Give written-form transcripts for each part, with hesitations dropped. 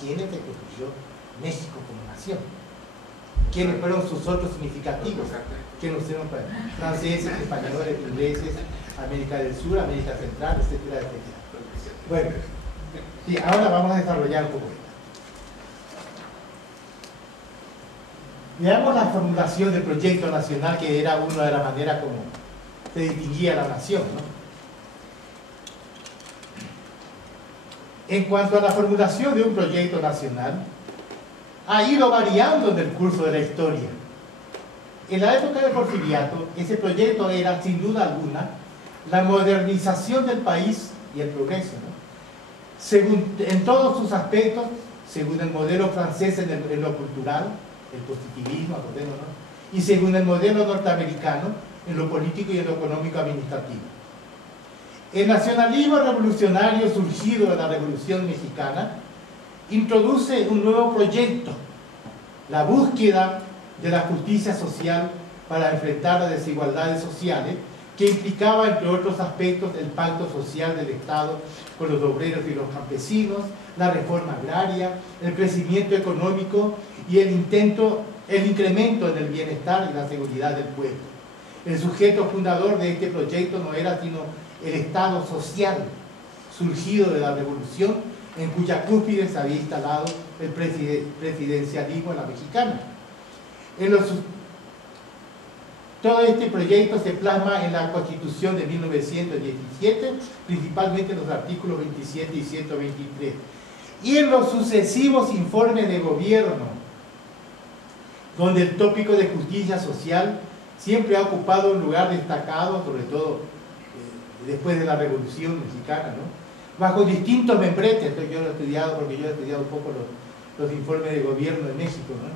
quién es el que construyó México como nación, quiénes fueron sus otros significativos, que nos fueron franceses, españoles, ingleses, América del Sur, América Central, etcétera, etcétera. Bueno, sí, ahora vamos a desarrollar un poco esto. Veamos la formulación del proyecto nacional, que era una de las maneras como se distinguía la nación, ¿no? En cuanto a la formulación de un proyecto nacional, ha ido variando en el curso de la historia. En la época del Porfiriato, ese proyecto era, sin duda alguna, la modernización del país y el progreso, ¿no? En todos sus aspectos, según el modelo francés en lo cultural, el positivismo, ¿no? Y según el modelo norteamericano, en lo político y en lo económico administrativo. El nacionalismo revolucionario surgido de la Revolución Mexicana introduce un nuevo proyecto, la búsqueda de la justicia social para enfrentar las desigualdades sociales, que implicaba, entre otros aspectos, el pacto social del Estado con los obreros y los campesinos, la reforma agraria, el crecimiento económico y el incremento en el bienestar y la seguridad del pueblo. El sujeto fundador de este proyecto no era sino el Estado social surgido de la Revolución, en cuya cúspide se había instalado el presidencialismo en la mexicana. Todo este proyecto se plasma en la Constitución de 1917, principalmente en los artículos 27 y 123, y en los sucesivos informes de gobierno, donde el tópico de justicia social siempre ha ocupado un lugar destacado, sobre todo después de la Revolución Mexicana, ¿no? Bajo distintos membretes. Yo lo he estudiado porque yo he estudiado un poco los informes de gobierno de México, ¿no?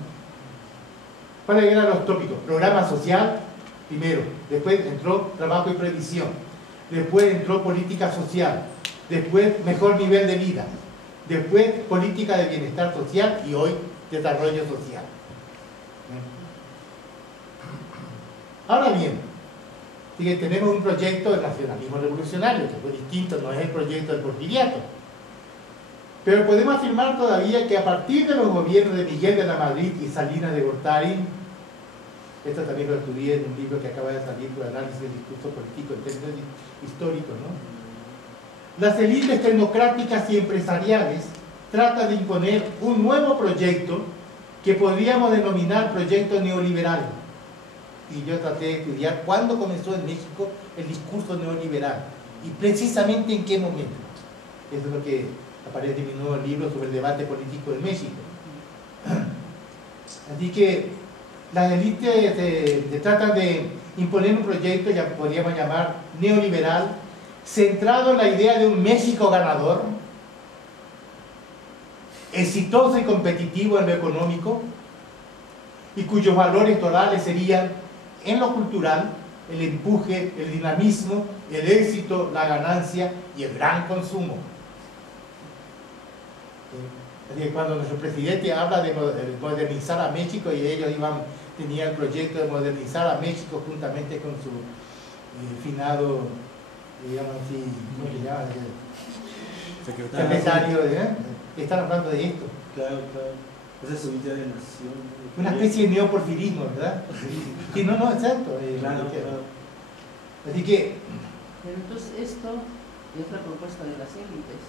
¿Cuáles eran los tópicos? Programa social, primero, después entró trabajo y previsión, después entró política social, después mejor nivel de vida, después política de bienestar social y hoy desarrollo social. Ahora bien, tenemos un proyecto del nacionalismo revolucionario, que fue distinto, no es el proyecto del Porfiriato. Pero podemos afirmar todavía que a partir de los gobiernos de Miguel de la Madrid y Salinas de Gortari, esto también lo estudié en un libro que acaba de salir por análisis del discurso político en términos históricos, ¿no? Las élites tecnocráticas y empresariales tratan de imponer un nuevo proyecto que podríamos denominar proyecto neoliberal. Y yo traté de estudiar cuándo comenzó en México el discurso neoliberal y precisamente en qué momento. Eso es lo que aparece en mi nuevo libro sobre el debate político de México. Así que las élites tratan de imponer un proyecto, ya podríamos llamar neoliberal, centrado en la idea de un México ganador, exitoso y competitivo en lo económico, y cuyos valores totales serían, en lo cultural, el empuje, el dinamismo, el éxito, la ganancia y el gran consumo. Así que cuando nuestro presidente habla de modernizar a México, y ellos tenían el proyecto de modernizar a México juntamente con su finado, digamos así, ¿cómo se llama? Secretario, están hablando de esto. Claro. Esa es su idea de nación. Una especie de neoporfirismo, ¿verdad? Sí, no, exacto. Claro. Así que... Pero entonces esto es la propuesta de las élites.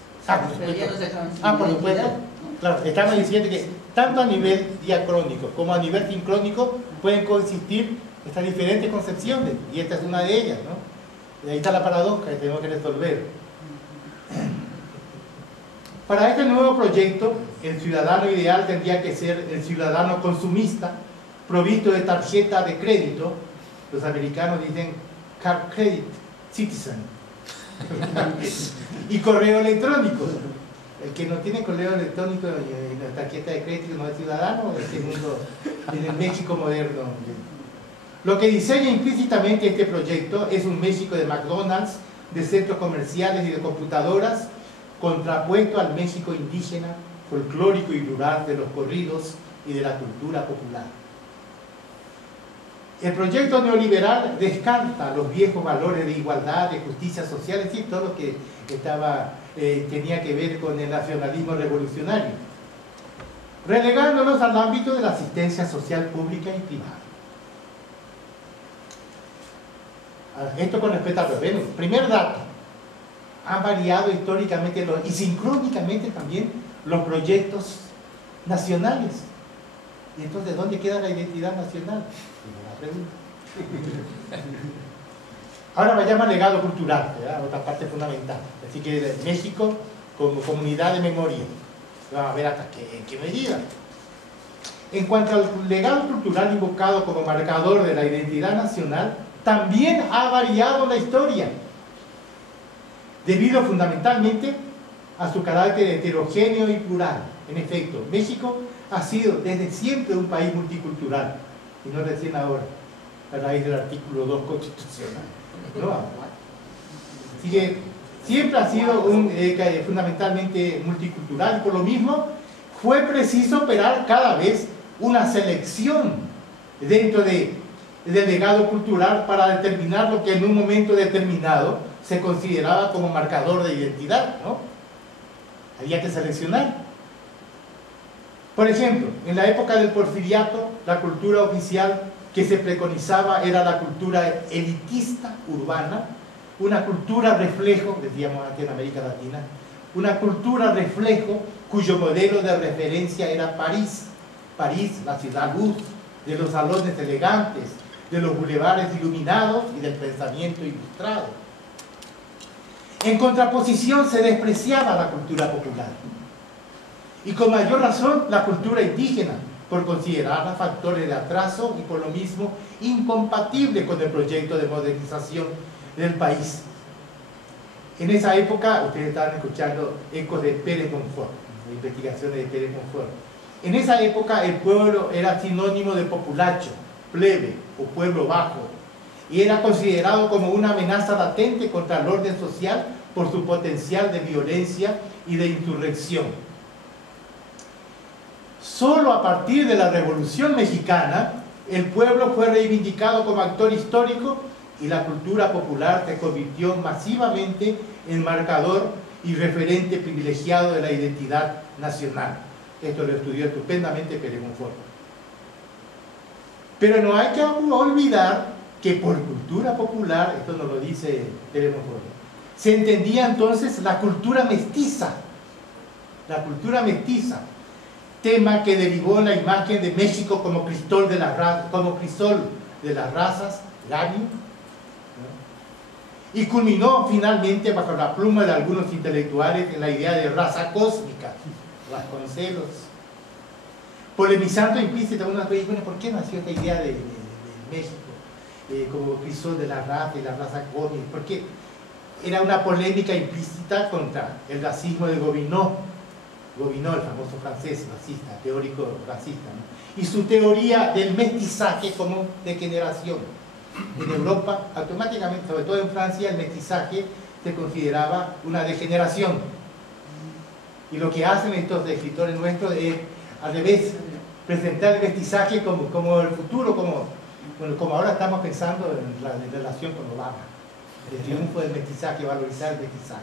Pero ya nos dejaron sin por supuesto. ¿no? Claro, estamos diciendo que tanto a nivel diacrónico como a nivel sincrónico pueden coexistir estas diferentes concepciones, y esta es una de ellas, ¿no? Y ahí está la paradoja que tenemos que resolver. Para este nuevo proyecto, el ciudadano ideal tendría que ser el ciudadano consumista, provisto de tarjeta de crédito. Los americanos dicen card credit citizen. Y correo electrónico. El que no tiene correo electrónico y la tarjeta de crédito no es ciudadano, este mundo en el México moderno. Lo que diseña implícitamente este proyecto es un México de McDonald's, de centros comerciales y de computadoras, contrapuesto al México indígena, folclórico y rural de los corridos y de la cultura popular. El proyecto neoliberal descarta los viejos valores de igualdad, de justicia social, es decir, todo lo que tenía que ver con el nacionalismo revolucionario. relegándolos al ámbito de la asistencia social pública y privada. Esto con respecto a los bienes. Primer dato, han variado históricamente y sincrónicamente también los proyectos nacionales. ¿Y entonces dónde queda la identidad nacional? Es una pregunta. Ahora vayamos al legado cultural, ¿verdad? Otra parte fundamental. Así que México como comunidad de memoria. Vamos a ver hasta en qué medida. En cuanto al legado cultural invocado como marcador de la identidad nacional, también ha variado la historia, debido fundamentalmente a su carácter heterogéneo y plural. En efecto, México ha sido desde siempre un país multicultural, y no recién ahora, a raíz del artículo 2 constitucional. ¿No? Así que siempre ha sido fundamentalmente multicultural, y por lo mismo fue preciso operar cada vez una selección dentro del legado cultural para determinar lo que en un momento determinado se consideraba como marcador de identidad, ¿no? Había que seleccionar. Por ejemplo, en la época del Porfiriato, la cultura oficial que se preconizaba era la cultura elitista urbana, una cultura reflejo, decíamos aquí en América Latina, una cultura reflejo cuyo modelo de referencia era París. París, la ciudad luz, de los salones elegantes, de los bulevares iluminados y del pensamiento ilustrado. En contraposición se despreciaba la cultura popular, y con mayor razón la cultura indígena, por considerarla factores de atraso y por lo mismo incompatible con el proyecto de modernización del país. En esa época, ustedes estaban escuchando ecos de Pérez Monfort, investigaciones de Pérez Monfort. En esa época el pueblo era sinónimo de populacho, plebe o pueblo bajo, y era considerado como una amenaza latente contra el orden social por su potencial de violencia y de insurrección. Solo a partir de la Revolución Mexicana, el pueblo fue reivindicado como actor histórico y la cultura popular se convirtió masivamente en marcador y referente privilegiado de la identidad nacional. Esto lo estudió estupendamente Pérez Monfort. Pero no hay que olvidar que por cultura popular, esto nos lo dice Pérez Monfort, se entendía entonces la cultura mestiza. La cultura mestiza, tema que derivó en la imagen de México como crisol de las razas, Gani, ¿no? Y culminó finalmente bajo la pluma de algunos intelectuales en la idea de raza cósmica, Vasconcelos, polemizando implícitamente unas veces, ¿por qué nació esta idea de México como crisol de la raza y la raza cósmica? Porque era una polémica implícita contra el racismo de Gobineau, el famoso francés racista, teórico racista, ¿no? Y su teoría del mestizaje como degeneración. En Europa, automáticamente, sobre todo en Francia, el mestizaje se consideraba una degeneración. Y lo que hacen estos escritores nuestros es, al revés, presentar el mestizaje como el futuro, como ahora estamos pensando en la relación con Obama. El triunfo del mestizaje, valorizar el mestizaje.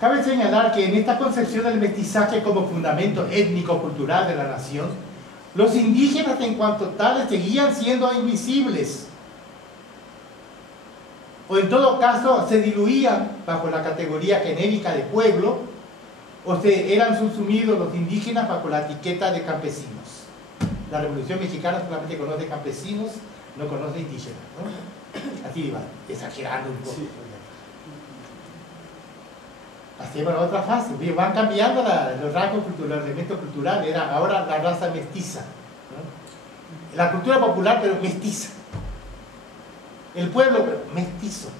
Cabe señalar que en esta concepción del mestizaje como fundamento étnico-cultural de la nación, los indígenas en cuanto tales seguían siendo invisibles, o en todo caso se diluían bajo la categoría genérica de pueblo, o se eran subsumidos los indígenas bajo la etiqueta de campesinos. La Revolución Mexicana solamente conoce campesinos, no conoce indígenas, ¿no? Así va, exagerando un poco. Sí. Así va otra fase, van cambiando los rasgos culturales, el elemento cultural, era ahora la raza mestiza, ¿no? La cultura popular, pero mestiza. El pueblo, pero mestizo.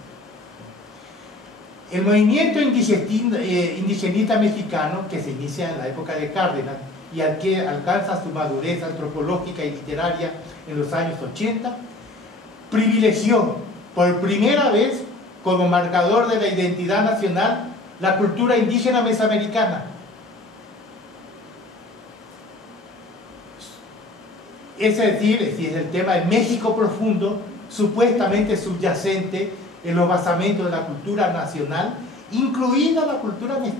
El movimiento indigenista mexicano, que se inicia en la época de Cárdenas y al que alcanza su madurez antropológica y literaria en los años 80, privilegió por primera vez como marcador de la identidad nacional la cultura indígena mesoamericana. Es decir, es el tema de México profundo, supuestamente subyacente en los basamentos de la cultura nacional, incluida la cultura mestiza.